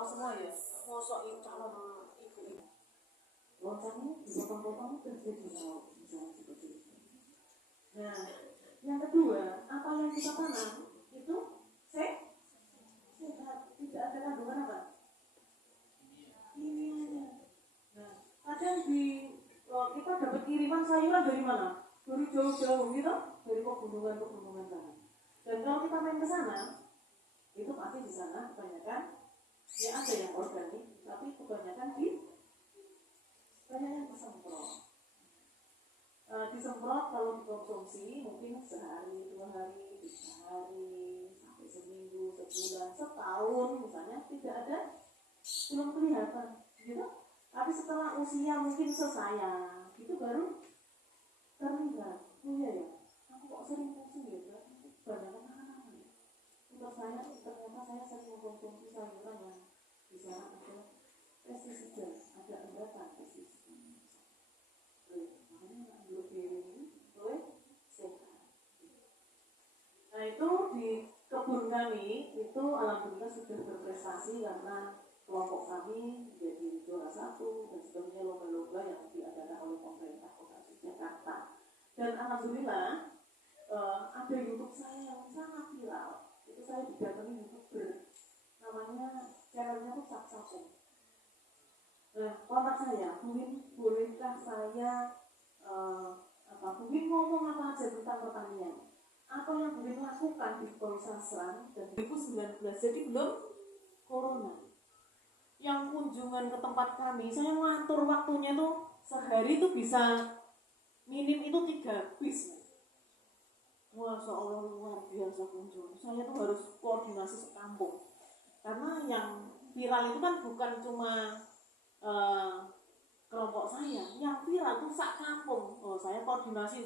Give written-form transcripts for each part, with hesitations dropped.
tahu semua ya. Mosok ini calon ibu. Loncengnya dipotong-potong terjadi misalnya seperti itu. Nah, yang kedua, apa yang kita tanam itu sehat, tidak ada kandungan apa? Kimianya. Nah, kadang kita dapat kiriman sayuran dari mana? Dari jauh-jauh gitu, dari pegunungan sana. Dan kalau kita main ke sana, itu pasti di sana kebanyakan ya ada yang organik, tapi kebanyakan banyak yang disemprot. Disemprot kalau dikonsumsi mungkin sehari, 2 hari, 3 hari, sampai seminggu, sebulan, setahun misalnya tidak ada, belum kelihatan, gitu. Tapi setelah usia mungkin sesaya, itu baru terlihat. Oh iya ya, aku kok sering pusing ya, banyak anak-anak ya. Untuk saya ternyata saya sering mengkonsumsi sayuran yang di sana ada pestisida, ada endapan pestisida. Nah itu di kebun kami itu alhamdulillah sudah berprestasi karena kelompok kami menjadi juara 1 dan sebagainya lomba-lomba yang diadakan oleh pemerintah Kota Jakarta. Dan alhamdulillah ada YouTube saya yang sangat viral. Itu saya didatangi YouTuber, namanya channelnya tuh Cap-Capung. Nah kontak saya, mungkin bolehkah saya mungkin ngomong apa aja tentang pertanian, apa yang boleh lakukan di Polsasran dan 2019, jadi belum corona. Yang kunjungan ke tempat kami, saya ngatur waktunya tuh sehari tuh bisa minim itu 3 bis. Wah, seolah luar biasa kunjungan. Saya tuh harus koordinasi sekampung, karena yang viral itu kan bukan cuma kelompok saya, yang viral tuh sak kampung. Oh, saya koordinasi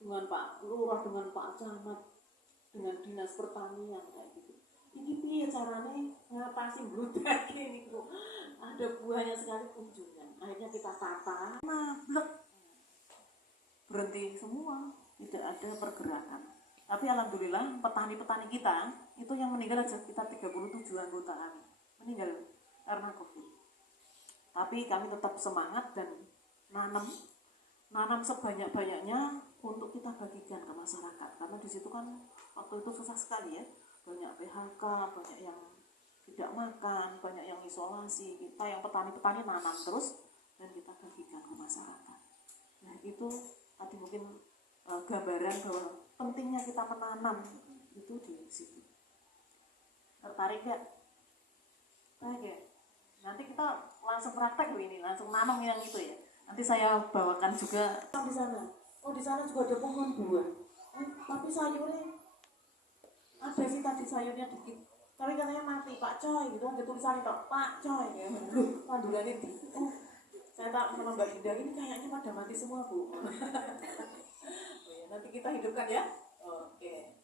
dengan Pak Lurah, dengan Pak Camat, dengan Dinas Pertanian kayak gitu. Ini piye carane ngatasi bludak ini kok. Ada buahnya sekali kunjungan. Akhirnya kita tata, blek. Berhenti semua, tidak ada pergerakan. Tapi alhamdulillah petani-petani kita itu yang meninggal aja kita 37 anggota kami meninggal karena COVID. Tapi kami tetap semangat dan nanam sebanyak-banyaknya untuk kita bagikan ke masyarakat, karena di situ kan waktu itu susah sekali ya, banyak PHK, banyak yang tidak makan, banyak yang isolasi. Kita yang petani-petani nanam terus dan kita bagikan ke masyarakat. Nah itu tadi mungkin gambaran bahwa pentingnya kita menanam itu di situ. Tertarik gak? Tertarik ya? Nanti kita langsung praktek ini, langsung nanam yang itu ya. Nanti saya bawakan juga di sana. Oh di sana juga ada pohon buah. Tapi sayurnya ada sih tadi sayurnya dikit. Tapi katanya mati Pak Coy gitu. Ada tulisan itu Pak Coy. Pandulan itu. Saya tak sama Mbak Dinda ini kayaknya pada mati semua Bu. Nanti kita hidupkan ya. Oke.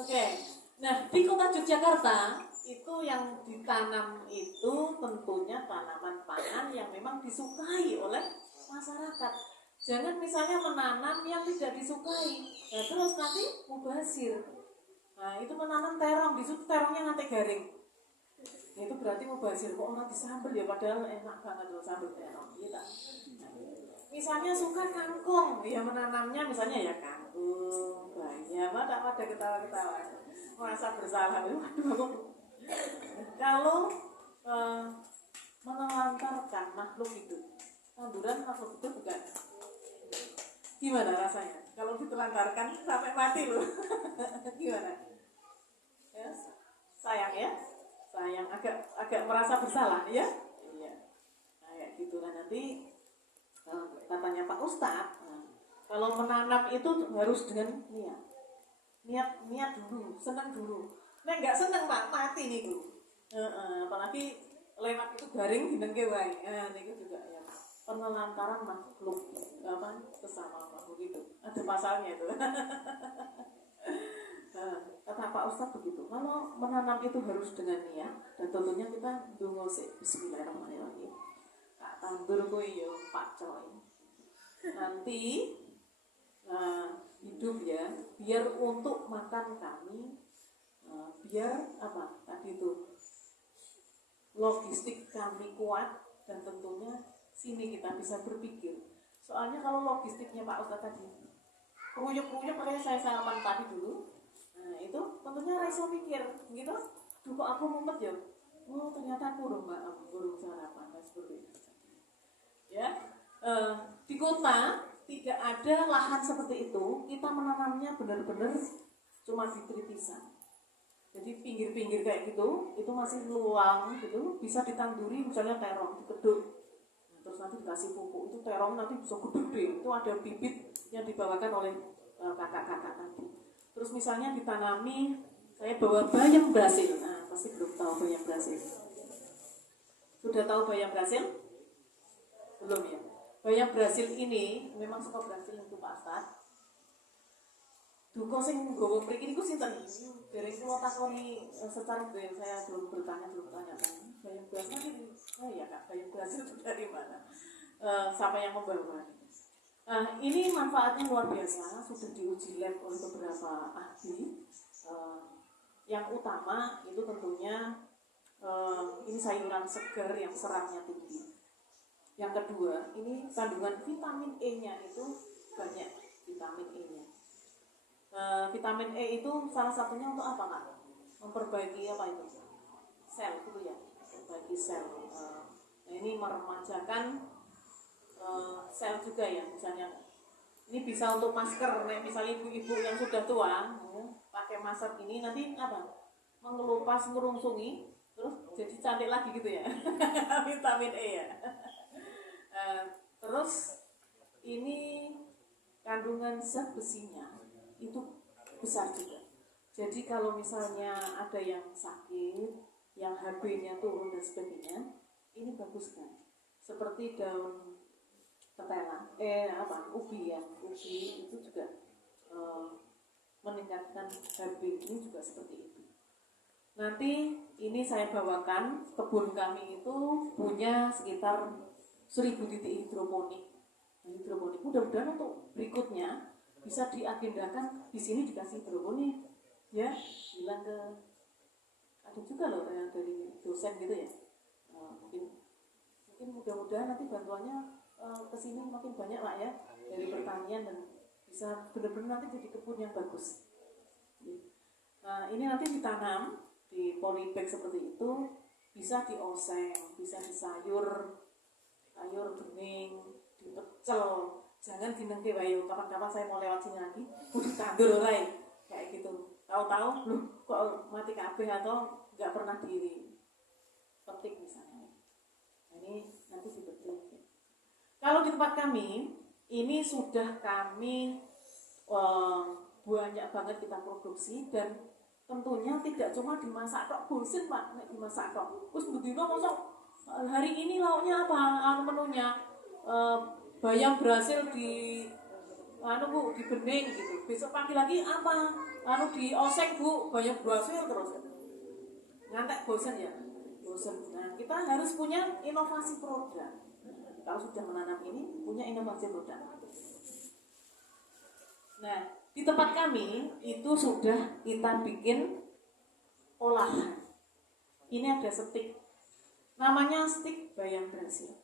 Oke. Nah di kota Yogyakarta itu yang ditanam itu tentunya tanaman pangan yang memang disukai oleh masyarakat. Jangan misalnya menanam yang tidak disukai, nah terus nanti mubazir. Nah itu menanam terong, di situ terongnya nanti garing. Nah, itu berarti mubazir. Kok orang disambel ya, padahal enak banget loh sambel terong. Gitu. Misalnya suka kangkung, ya menanamnya misalnya ya kangkung, banyak, pada ketawa-ketawa, merasa bersalah. Waduh. Kalau menelantarkan makhluk hidup, tanduran makhluk hidup bukan? Gimana rasanya? Kalau ditelantarkan sampai mati loh. Gimana? Ya, sayang ya, sayang, agak merasa bersalah ya. Iya. Nah, kayak gitu kan nanti katanya Pak Ustadz, kalau menanam itu harus dengan niat dulu, senang dulu. Nek nggak seneng Pak, mati nih Bu. Apalagi lewat itu garing dinengke wae. Niku juga ya. Penelantaran makhluk sesama makhluk itu. Ada pasalnya itu. Kata Pak Ustadz begitu. Kalau menanam itu harus dengan niat dan tentunya kita ndonga sik bismillahirrahmanirrahim. Kak tandur kowe yo Pak Coy. Nanti hidup ya, biar untuk makan kami. Biar apa tadi itu logistik kami kuat, dan tentunya sini kita bisa berpikir. Soalnya kalau logistiknya Pak Ustadz tadi kruyuk-kruyuk, makanya saya salaman tadi dulu. Nah itu tentunya rasa mikir gitu. Duh kok aku mumet ya. Oh ternyata aku burung sarapan dan seperti itu. Ya, di kota tidak ada lahan seperti itu. Kita menanamnya benar-benar cuma di tritisan. Jadi pinggir-pinggir kayak gitu, itu masih luang gitu, bisa ditanduri misalnya terong, dikeduk. Nah, terus nanti dikasih pupuk, itu terong nanti bisa gede-gede. Itu ada bibit yang dibawakan oleh kakak-kakak tadi. Terus misalnya ditanami, saya bawa bayam Brasil. Nah, pasti belum tahu bayam Brasil. Sudah tahu bayam Brasil? Belum ya? Bayam Brasil ini memang suka Brasil untuk Pak Ustadz. Duko sing nggawa mriki niku sinten? Dereng kula takoni secara detail, saya belum bertanya kan. Bayam Brasil ini, oh ya Kak, bayam Brasil itu dari mana? Siapa yang membawa? Ini manfaatnya luar biasa, sudah diuji lab oleh beberapa ahli. Yang utama itu tentunya ini sayuran segar yang seratnya tinggi. Yang kedua, ini kandungan vitamin E-nya itu banyak, vitamin E-nya. Vitamin E itu salah satunya untuk apa Kak? Memperbaiki apa itu? Sel gitu ya, memperbaiki sel. Nah ini meremajakan sel juga ya, misalnya ini bisa untuk masker. Nah, misalnya ibu-ibu yang sudah tua pakai masker ini nanti apa? Mengelupas, merungsungi, terus jadi cantik lagi gitu ya. Vitamin E ya. Terus ini kandungan zat besinya itu besar juga. Jadi kalau misalnya ada yang sakit, yang HB-nya turun dan sebagainya, ini bagus kan. Seperti daun ketela, ubi ya, ubi itu juga meningkatkan HB, ini juga seperti itu. Nanti ini saya bawakan, kebun kami itu punya sekitar 1000 titik hidroponik. Hidroponik mudah-mudahan untuk berikutnya bisa diagendakan di sini dikasih hidroponik, ya. Bilang ke ada juga loh yang dari dosen gitu ya. Mungkin mudah-mudahan nanti bantuannya ke sini makin banyak lah ya dari pertanian dan bisa benar-benar nanti jadi kebun yang bagus. Nah ini nanti ditanam di polybag seperti itu, bisa dioseng, bisa disayur. Sayur bening, dipecel, jangan dinengke wae. Kapan-kapan saya mau lewat sini lagi, ditandur wae kayak gitu. Tahu-tahu loh kok mati kabeh atau nggak pernah dipetik misalnya. Nah, ini nanti dipetik. Kalau di tempat kami, ini sudah kami banyak banget kita produksi dan tentunya tidak cuma dimasak tok, bosen Pak, nek dimasak tok. Terus bedino mosok hari ini lauknya apa? Menunya bayam Brasil di Bu di bening gitu. Besok pagi lagi apa? Di oseng Bu, bayam Brasil terus. Ngantek bosan ya? Bosan. Nah, kita harus punya inovasi produk. Kalau sudah menanam ini, punya inovasi produk. Nah, di tempat kami itu sudah kita bikin olahan. Ini ada stik. Namanya stik bayam Brasil.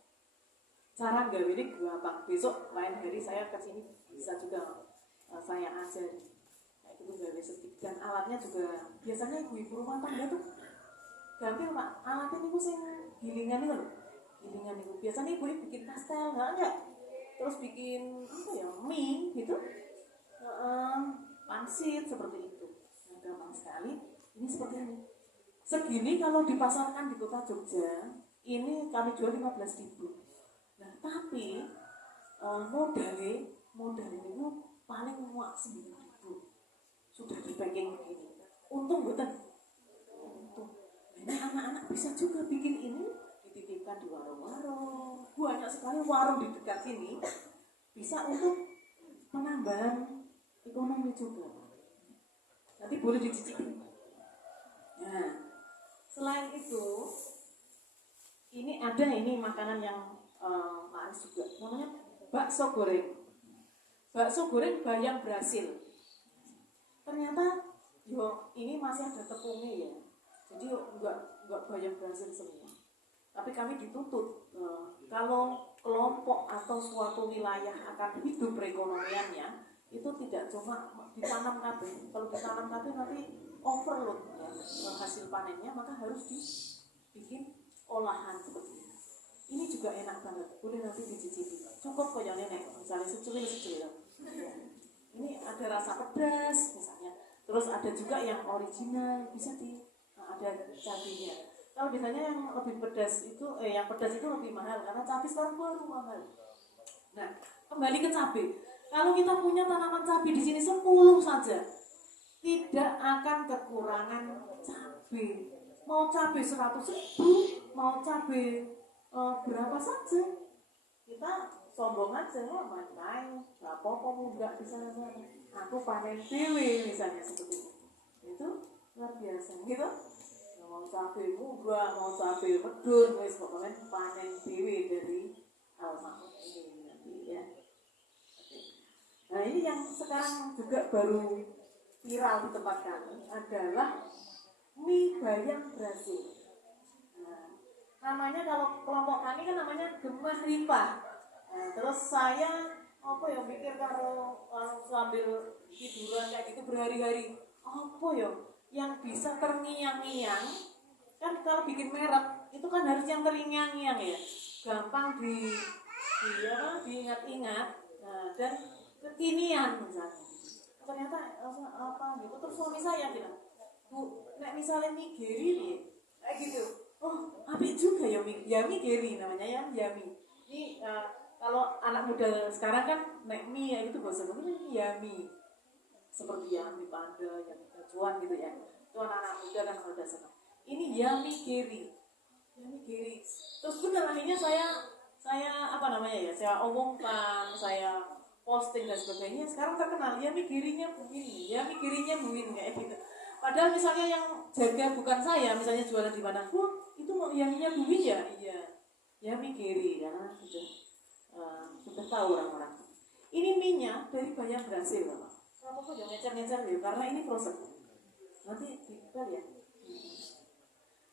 Cara gawe ini gampang. Besok lain hari saya ke sini bisa juga saya ajar. Kayak gitu gawe stik dan alatnya juga biasanya ibu-ibu rumah tangga tuh gampang Pak. Alatnya niku sing gilingan itu loh. Gilingan itu biasanya ibu bikin pastel, enggak? Terus bikin apa ya? Mie gitu. Pangsit seperti itu. Nah, gampang sekali. Ini seperti ini. Segini kalau dipasarkan di kota Jogja, ini kami jual 15.000. Nah, tapi modalnya itu paling muak 9.000. Sudah di packing begini. Untung betul. Untung. Nah, anak-anak bisa juga bikin ini, dititipkan di warung-warung. Banyak sekali warung di dekat sini bisa untuk penambahan ekonomi juga. Nanti boleh dicicipi. Nah, selain itu, ini ada makanan yang laris juga, namanya bakso goreng. Bakso goreng bayam Brasil. Ternyata, ini masih ada tepungnya ya. Jadi enggak bayam Brasil semua. tapi kami dituntut kalau kelompok atau suatu wilayah akan hidup perekonomiannya itu tidak cuma ditanam kabeh. Kalau ditanam kabeh nanti overload ya hasil panennya, maka harus dibikin olahan seperti ini. Ini juga enak banget, boleh nanti dicicipi. Cukup kok ya nenek, misalnya secuil ya. Ini ada rasa pedas misalnya. Terus ada juga yang original, bisa ada cabenya. Kalau biasanya yang lebih pedas itu, yang pedas itu lebih mahal karena cabai sekarang baru mahal. Nah, kembali ke cabai. Kalau kita punya tanaman cabai di sini 10 saja, tidak akan kekurangan cabai. Mau cabai 100.000, mau cabai berapa saja, kita sombong aja, main-main, gak apa-apa enggak di sana-sana. Aku panen dewe misalnya seperti itu luar biasa, gitu. Mau cabai murah, mau cabai medun, wis pokoknya panen dewe dari almarhum ini nanti ya. Nah ini yang sekarang juga baru viral di tempat kami adalah mie bayam Brasil. Nah, namanya kalau kelompok kami kan namanya Gemah Ripah. Nah, terus saya mikir kalau sambil tiduran kayak gitu berhari-hari, yang bisa terngiang-ngiang. Kan kalau bikin merek itu kan harus yang terngiang-ngiang ya, gampang diingat-ingat, dan kekinian misalnya. Ternyata gitu. Terus suami saya bilang, Bu, nek misalnya mie geri nih, kayak gitu. Oh, apik juga ya mie geri namanya ya, yami. Ini kalau anak muda sekarang kan nek mie ya itu bahasa Indonesia yami. Seperti yami panda, yami kacuan gitu ya. Itu anak-anak muda kan kalau udah senang. Ini yami geri. Terus benar akhirnya saya saya omongkan, saya posting dan sebagainya. Sekarang terkenal yami gerinya begini, yami gerinya begini kayak gitu. Padahal misalnya yang jaga bukan saya, misalnya jualan di mana, itu mau yaminya bumi ya, iya, yami geri karena sudah tahu orang-orang. Ini minyak dari bayam Brasil, Bapak. Kok jangan ngecer-ngecer ya, karena ini proses. Nanti dibal ya.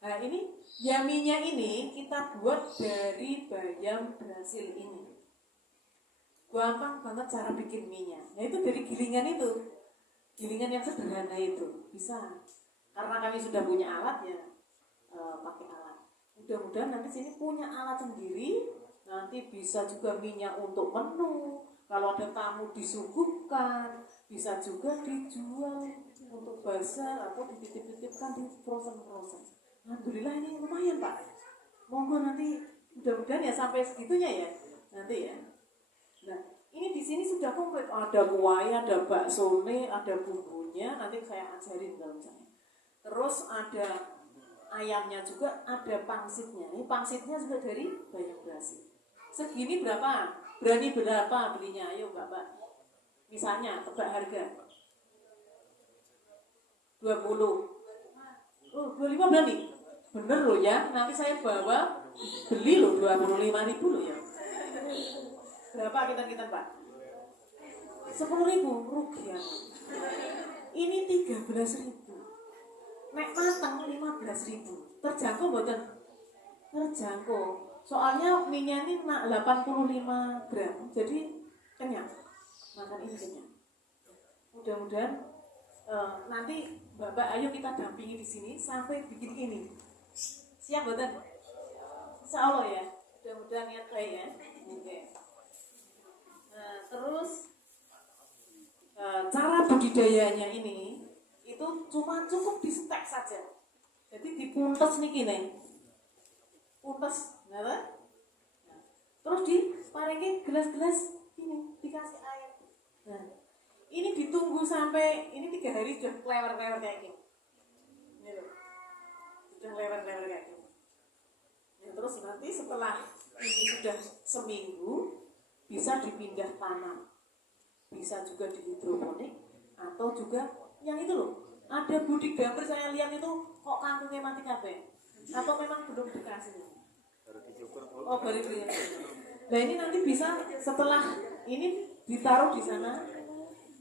Nah ini yaminya ini kita buat dari bayam Brasil ini. Gampang banget cara bikin minyak. Nah itu dari gilingan yang sederhana itu bisa. Karena kami sudah punya alat ya, pakai alat. Mudah-mudahan nanti sini punya alat sendiri. Nanti bisa juga minyak untuk menu. Kalau ada tamu disuguhkan, bisa juga dijual untuk bazar atau dititip-titipkan di frozen. Alhamdulillah ini lumayan Pak. Monggo nanti mudah-mudahan ya sampai segitunya ya nanti ya. Nah ini di sini sudah komplit, ada kuahnya, ada baksone, ada bumbunya. Nanti saya ajarin kalau misalnya. Terus ada ayamnya juga, ada pangsitnya. Ini pangsitnya juga dari bayam Brasil. Segini berapa? Berani berapa belinya? Ayo Bapak. Misalnya tebak harga 20. Oh 25 berani? Bener loh ya. Nanti saya bawa beli loh 25.000 loh ya. Berapa kita Pak? 10.000 rugi ya. Ini 13.000. Nek matang 15.000. Terjangkau mboten? Terjangkau. Soalnya minyak ini 85 gram. Jadi kenyang. Makan ini kenyang. Mudah-mudahan nanti Bapak ayo kita dampingi di sini sampai bikin ini. Siap mboten? Insya Allah ya. Mudah-mudahan niat baik ya. Oke. Terus cara budidayanya ini itu cuma cukup di stek saja. Jadi dipuntes niki nih. Puntes, nah. Terus diparingi gelas-gelas ini dikasih air. Nah, ini ditunggu sampai ini 3 hari sudah klewer-klewer kayak gini. Ini loh. Sudah klewer-klewer kayak gini. Nah, terus nanti setelah ini sudah seminggu bisa dipindah tanam, bisa juga di hidroponik atau juga yang itu loh, ada budi gambar saya lihat itu kok kangkungnya mati kabeh atau memang belum dikasih. Oh baru beli. Nah ini nanti bisa setelah ini ditaruh di sana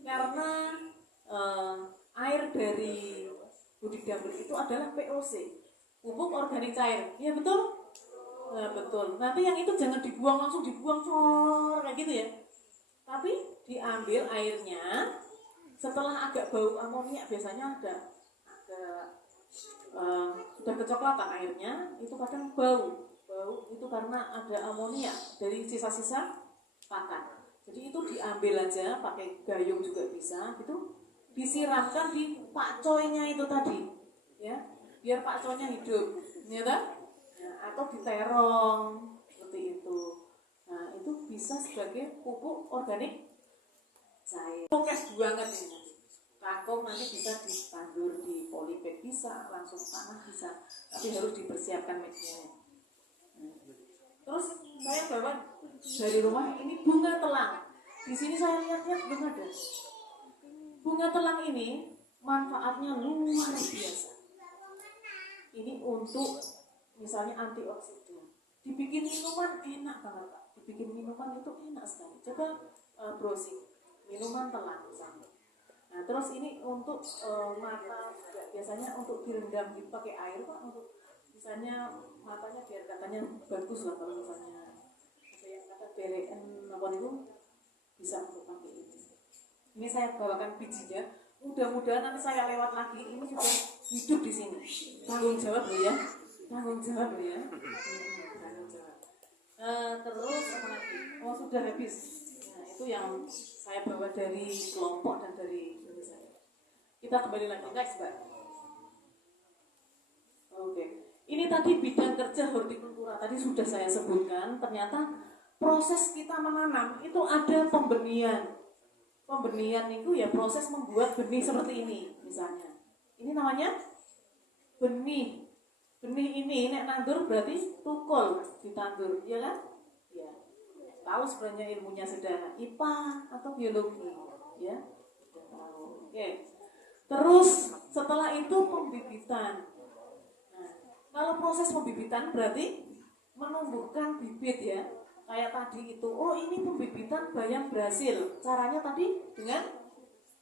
karena air dari budi gambar itu adalah POC, pupuk organik cair. Iya betul? Nah, betul. Nanti yang itu jangan dibuang, langsung dibuang cor kayak gitu ya. Tapi diambil airnya, setelah agak bau amonia, biasanya ada agak sudah kecoklatan airnya, itu kadang bau. Bau itu karena ada amonia dari sisa-sisa pakan. Jadi itu diambil aja, pakai gayung juga bisa, gitu. Disiramkan di pakcoynya itu tadi, ya, biar pakcoynya hidup, ya kan? Nah, atau diterong seperti itu. Nah, itu bisa sebagai pupuk organik cair. Prokes banget ini. Kangkung nanti bisa ditandur di polybag bisa, langsung tanah bisa, tapi harus dipersiapkan medianya. Terus saya bawa dari rumah ini bunga telang. Di sini saya lihat-lihat belum ada. Bunga telang ini manfaatnya luar biasa. Ini untuk misalnya antioksidan. Dibikin minuman enak banget, Pak. Dibikin minuman itu enak sekali. Coba browsing minuman telang misalnya. Nah, terus ini untuk mata juga biasanya untuk direndam pakai air, Pak, untuk misalnya matanya biar katanya bagus lah, kalau misalnya ada yang kata DRN apa itu bisa untuk pakai ini. Ini saya bawakan bijinya. Mudah-mudahan nanti saya lewat lagi ini juga hidup di sini. Tanggung jawab loh ya. Tanggung jawab loh ya. Tanggung jawab. Terus apa lagi? Oh, sudah habis. Nah, itu yang saya bawa dari kelompok dan dari saya. Kita kembali lagi next, Mbak. Oke. Ini tadi bidang kerja hortikultura tadi sudah saya sebutkan. Ternyata proses kita menanam itu ada pembenihan. Pembenihan itu ya proses membuat benih seperti ini misalnya. Ini namanya benih. Benih ini nek nandur berarti tukul ditandur, ya kan? Ya. Tahu sebenarnya ilmunya sudah IPA atau biologi, ya. Sudah tahu. Oke. Terus setelah itu pembibitan. Nah, kalau proses pembibitan berarti menumbuhkan bibit ya. Kayak tadi itu, oh ini pembibitan bayam Brasil. Caranya tadi dengan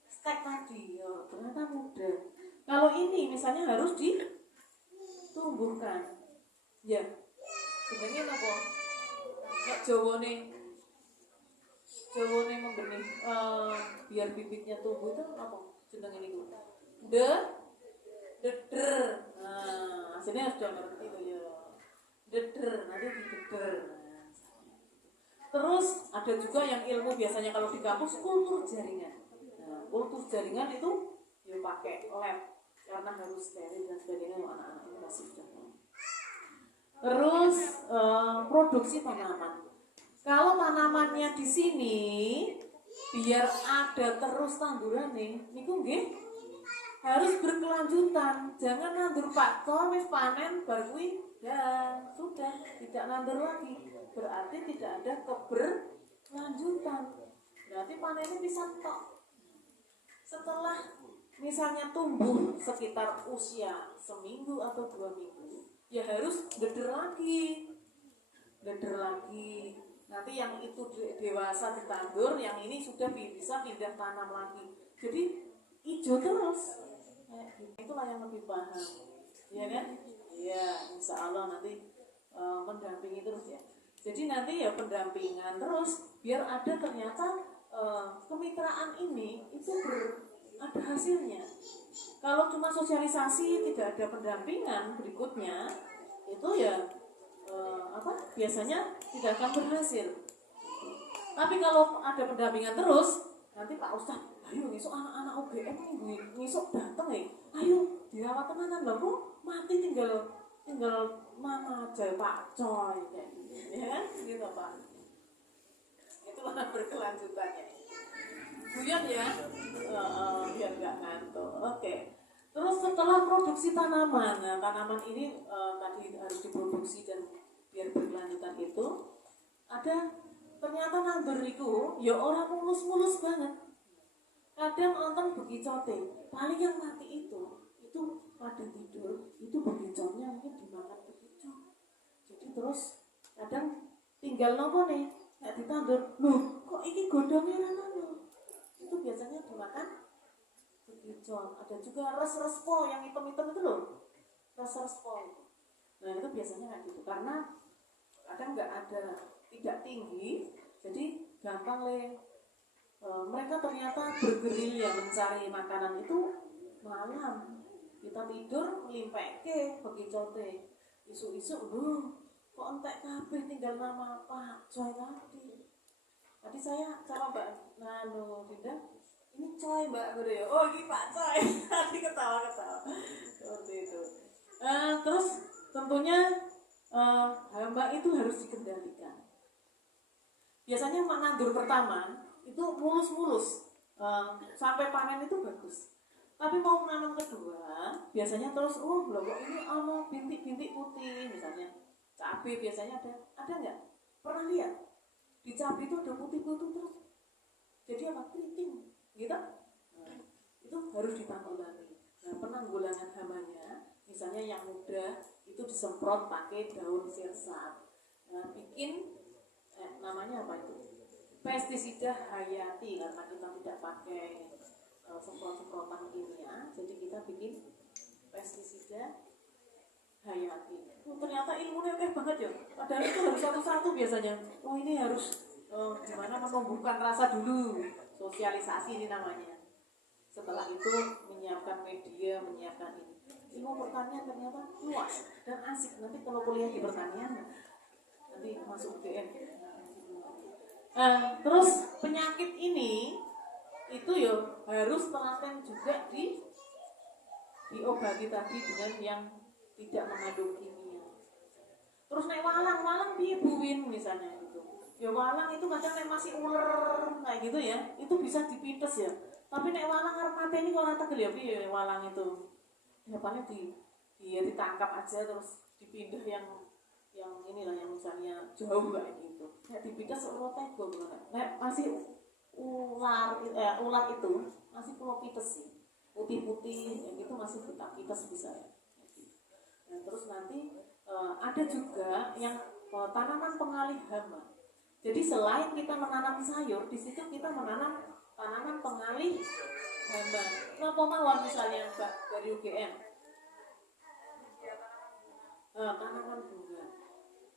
stek tadi, oh, ternyata mudah. Kalau ini misalnya harus ditumbuhkan, ya. Sebenarnya apa? Nek Jawane membenih biar bibitnya tumbuh itu apa? Jenenge niku. Deder. Nah, hasilnya sudah ngerti itu ya. Deder, nanti dideder. Terus ada juga yang ilmu biasanya kalau di kampus kultur jaringan. Nah, kultur jaringan itu ya pakai lab karena harus steril dan sebagainya. Anak-anak ini masih sudah. Terus produksi tanaman. Kalau tanamannya di sini biar ada terus tanduran nih, niku nggih harus berkelanjutan. Jangan nandur pakco wis panen bar kuwi dan sudah tidak nandur lagi. Berarti tidak ada keberlanjutan. Berarti panennya bisa tok. Setelah misalnya tumbuh sekitar usia seminggu atau 2 minggu, ya harus deder lagi. Nanti yang itu dewasa ditandur, yang ini sudah bisa pindah tanam lagi. Jadi hijau terus. Itulah yang lebih paham. Ya kan? Iya, insya Allah nanti mendampingi terus ya. Jadi nanti ya pendampingan terus biar ada ternyata kemitraan ini itu ada hasilnya. Kalau cuma sosialisasi tidak ada pendampingan berikutnya itu ya biasanya tidak akan berhasil. Tapi kalau ada pendampingan terus nanti Pak Ustadz, ayo besok anak-anak UGM nih besok datang ya, ayo dirawat tenanan loh, kok mati tinggal mama aja Pak coy kayak gitu, ya kan? Gitu Pak. Itulah berkelanjutannya. Guyon ya, biar nggak ngantuk. Oke. Terus setelah produksi tanaman, nah tanaman ini tadi harus diproduksi dan biar berkelanjutan itu ada ternyata nandur itu ya orang mulus-mulus banget. Kadang nonton begicote, paling yang mati itu pada tidur, itu begicotnya mungkin dimakan begicot. Jadi terus kadang tinggal nopo nih, nek ditandur, loh kok ini godongnya rana. Itu biasanya dimakan begicot. Ada juga res-respo yang hitam-hitam itu loh, res-respo itu. Nah itu biasanya kayak gitu, karena kadang nggak ada, tidak tinggi, jadi gampang mereka ternyata bergerilya mencari makanan itu malam. Kita tidur ngelimpeke begicote. Isu-isu kok entek kabeh tinggal nama Pak Coy tadi. Tadi saya sama Mbak Dinda, ini Coy Mbak gitu ya. Oh ini Pak Coy. Tadi ketawa-ketawa. Seperti itu. Terus tentunya hamba itu harus dikendalikan. Biasanya nandur pertama itu mulus-mulus, sampai panen itu bagus. Tapi mau menanam kedua, biasanya terus loh kok ini bintik-bintik putih misalnya. Cabai biasanya ada nggak? Pernah lihat? Di cabai itu ada putih-putih terus. Jadi apa? Keriting, gitu? Nah, itu harus ditanggulangi. Nah, penanggulangan hamanya, misalnya yang muda itu disemprot pakai daun sirsat. Nah, bikin namanya apa itu? Pestisida hayati, karena kita tidak pakai semprot-semprotan kimia, jadi kita bikin pestisida hayati. Ternyata ilmunya oke banget ya. Padahal itu harus satu-satu biasanya. Ini harus gimana menumbuhkan rasa dulu. Sosialisasi ini namanya. Setelah itu menyiapkan media, menyiapkan ini. Ilmu pertanian ternyata luas dan asik. Nanti kalau kuliah di pertanian, nanti masuk UGM. Terus penyakit ini itu ya harus telaten juga diobati tadi dengan yang tidak mengandung kimia. Terus nek walang piye buwin misalnya gitu. Ya walang itu kadang masih ular kayak gitu ya, itu bisa dipites ya. Tapi nek walang arep mateni kok ora tegel ya piye walang itu. Ya paling ditangkap aja terus dipindah yang inilah yang misalnya jauh kayak gitu. Nek dipites ora tego bener. Nek masih ular itu masih perlu pites sih. Putih-putih yang itu masih kita pites bisa ya. Nah, terus nanti ada juga yang tanaman pengalih hama. Jadi selain kita menanam sayur, di situ kita menanam tanaman pengalih hama. Napa mawon misalnya Mbak dari UGM? Tanaman bunga.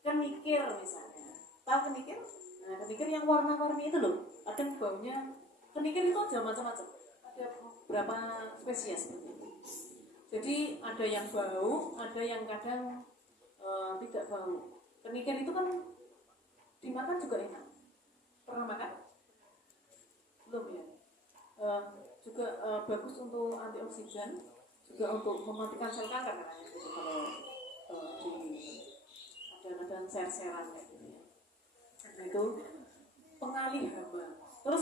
Kenikir misalnya. Tahu kenikir? Nah, kenikir yang warna-warni itu loh. Ada baunya. Kenikir itu ada macam-macam. Ada berapa spesies begitu. Jadi ada yang bau, ada yang kadang tidak bau. Kenikir itu kan dimakan juga enak. Pernah makan? Belum ya? Juga bagus untuk antioksidan, juga untuk mematikan sel kanker katanya. Jadi kalau ada kadang ser-seran kayak gitu ya. Nah, itu pengalih hama. Terus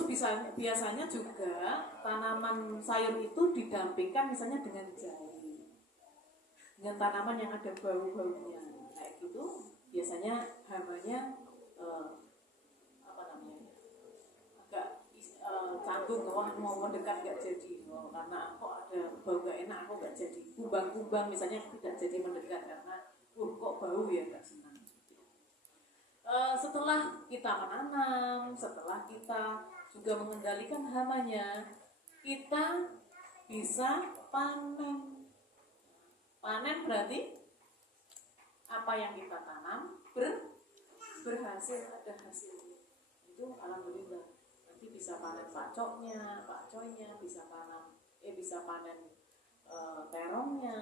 biasanya juga tanaman sayur itu didampingkan misalnya dengan jahe, dengan tanaman yang ada bau-baunya kayak gitu. Biasanya hamanya agak canggung, wah mau mendekat nggak jadi, karena kok ada bau nggak enak, kok nggak jadi. Kumbang-kumbang misalnya tidak jadi mendekat karena kok bau ya nggak senang. Setelah kita menanam, setelah kita juga mengendalikan hamanya, kita bisa panen. Panen berarti apa yang kita tanam berhasil, ada hasilnya. Itu alhamdulillah. Nanti bisa panen pakcoynya, bisa panen terongnya,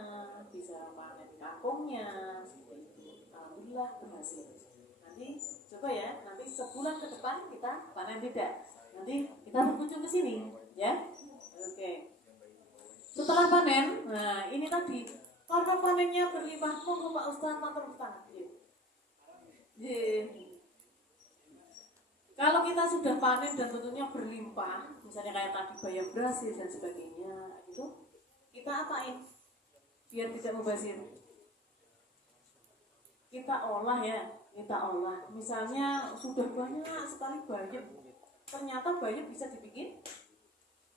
bisa panen kangkungnya, seperti itu. Alhamdulillah berhasil. Nanti coba ya, nanti sebulan ke depan kita panen tidak. Nanti kita berkunjung ke sini, ya. Oke. Setelah panen, nah ini tadi karena panennya berlimpah, kok Pak Ustaz matur Ustaz. Kalau kita sudah panen dan tentunya berlimpah, misalnya kayak tadi bayam berhasil dan sebagainya, itu kita apain biar tidak mubazir? Kita olah ya. Kita olah, misalnya sudah banyak sekali bayam, ternyata bayam bisa dibikin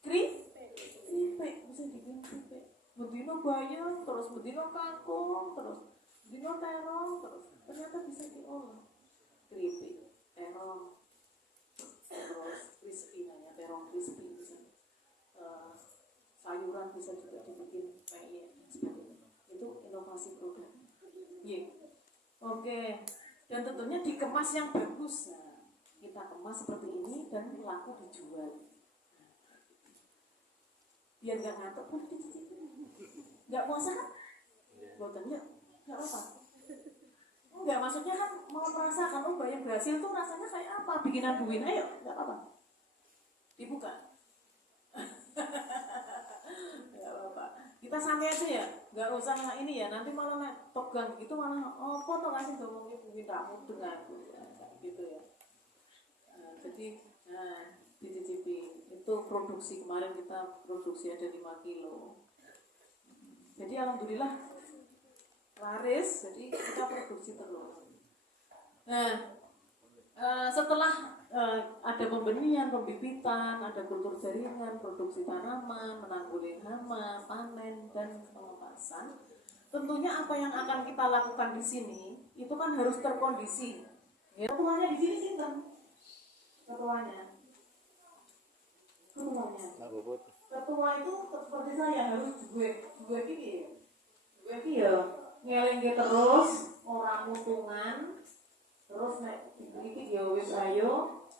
keripik, bisa dibikin keripik. Bedino bayam, terus bedino kangkung, terus bedino terong, terus ternyata bisa diolah keripik, terong, terus crispy namanya, terong crispy bisa. Sayuran bisa juga dibikin peyek dan sebagainya. Itu inovasi produk. Yeah. Oke. dan tentunya dikemas yang bagus. Nah, kita kemas seperti ini dan laku dijual. Biar nggak ngantuk pun dicicipin. Nggak puasa kan? Boten ya, nggak apa. Enggak, maksudnya kan mau merasakan yang berhasil tuh rasanya kayak apa? Bikinan buin, ayo, nggak apa-apa. Dibuka. Nggak apa-apa. Kita santai aja ya, nggak usah ini ya. Nanti malah tegang gitu malah foto kasih ngomongnya buin kamu dengan gitu ya. Jadi, dicicipi. Itu produksi kemarin kita produksi ada 5 kilo. Jadi alhamdulillah laris, jadi kita produksi terus. Nah, setelah ada pembenihan, pembibitan, ada kultur jaringan, produksi tanaman, menanggulangi hama, panen dan pengemasan. Tentunya apa yang akan kita lakukan di sini itu kan harus terkondisi. Ya, ketuanya di sini sih ketuanya. Ketua itu seperti saya harus gue gini ya ngelengke terus orang mutungan terus nek dikit ya wis ayo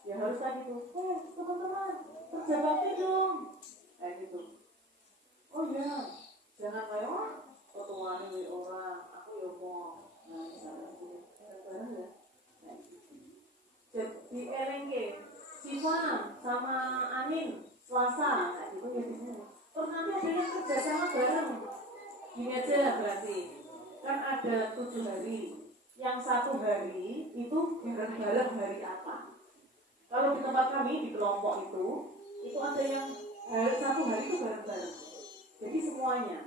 ya harus kayak gitu. Teman-teman kerja bakti dong kayak gitu. Oh ya jangan kayak ketua ini orang aku ya mau misalnya bareng ya jadi elengke Siva sama Anin Selasa kayak gitu ya di sini. Terus nanti ada yang kerja sama bareng. Gini aja berarti kan ada 7 hari. Yang 1 hari itu bareng-bareng hari apa? Kalau di tempat kami di kelompok itu ada yang 1 hari itu bareng-bareng. Jadi semuanya.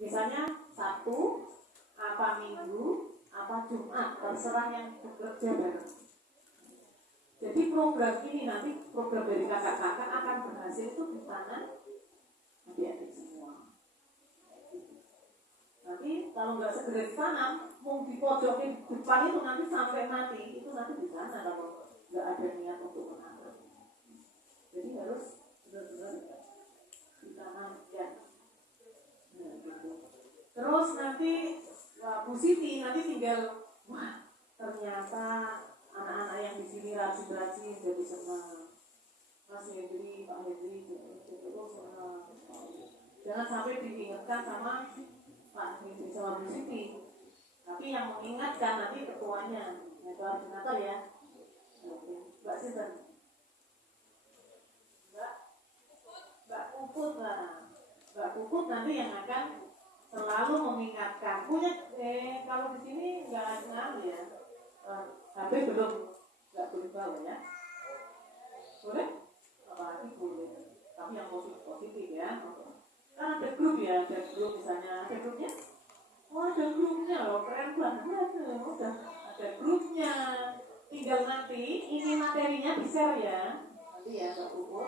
Misalnya Sabtu, apa Minggu, apa Jumat, terserah yang bekerja bareng. Jadi program ini nanti program dari kakak-kakak akan berhasil itu di tangan adik-adik semua. Nanti kalau nggak segera ditanam, mau di pojok di depan itu nanti sampai mati itu nanti di sana kalau nggak ada niat untuk menanam. Jadi harus benar-benar ditanam ya. Nah, gitu. Terus nanti Bu Siti nanti tinggal wah ternyata anak-anak yang di sini rajin-rajin jadi senang. Mas Hendri, Pak Hendri terus senang. Jangan sampai diingatkan sama Pak Hendri sama Bu Siti. Tapi yang mengingatkan nanti ketuanya. Nah, itu harus diatur ya. Oke. Mbak Sinten. Mbak Puput lah. Mbak Puput nanti yang akan selalu mengingatkan. Punya kalau di sini nggak ada ya. HP belum nggak boleh bawa ya. Boleh? Apalagi boleh. Tapi yang positif ya. Kan ada grup ya, ada grup misalnya, ada grupnya. Oh ada grupnya loh, keren banget. Udah ada grupnya. Tinggal nanti ini materinya di share ya. Nanti ya Mbak Puput.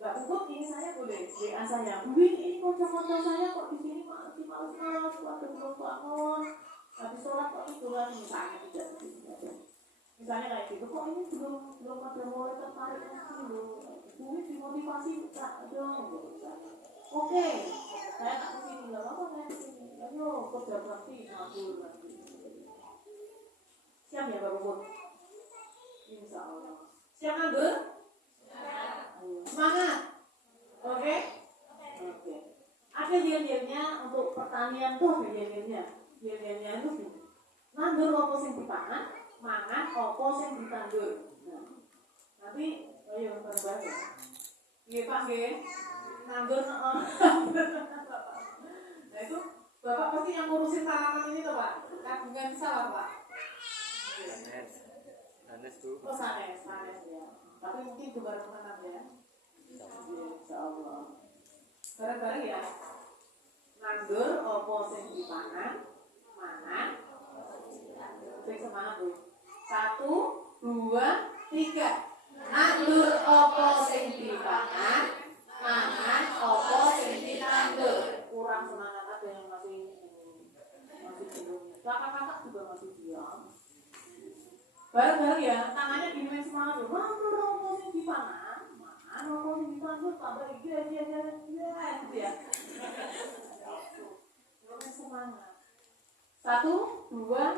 Mbak Puput ini saya boleh WA saya. Ini kocok-kocok saya kok di sini masih malas-malas, ada belum bangun. Habis sholat kok itu kan misalnya tidak begitu. Misalnya kayak gitu, kok ini belum ada mulai tertarik dulu. Mungkin dimotivasi tak dong gitu. Oke, saya tak kesini nggak apa-apa saya kesini. Ayo kerja praktis ngabur nanti. Siap ya Mbak Puput? Insya Allah. Siap ngabur? Semangat. Oke? Oke. Ada yel-yelnya untuk pertanian tuh ada yel-yelnya. Yel-yelnya itu nandur apa sing dipangan, mangan apa sing ditandur. Nah, nanti ayo bareng-bareng ya. Nggih Pak nggih. Nandur Nah itu Bapak pasti yang ngurusin tanaman ini tuh Pak. Kandungan sawah Pak. Sanes tuh. Oh sanes ya. Tapi mungkin itu baru menanam ya. Insyaallah. Bareng-bareng ya. Nandur apa sing dipangan, mangan. Sing semangat Bu. 1, 2, 3. Nandur apa sing dipangan, mangan apa sing ditandur. Kurang semangat ada yang masih belum. Kakak-kakak juga masih diam. Bareng-bareng ya, tangannya gini semangat loh. Nandur apa sing dipangan, mangan apa sing ditandur. Tambah iya gitu ya. Semangat. 1, 2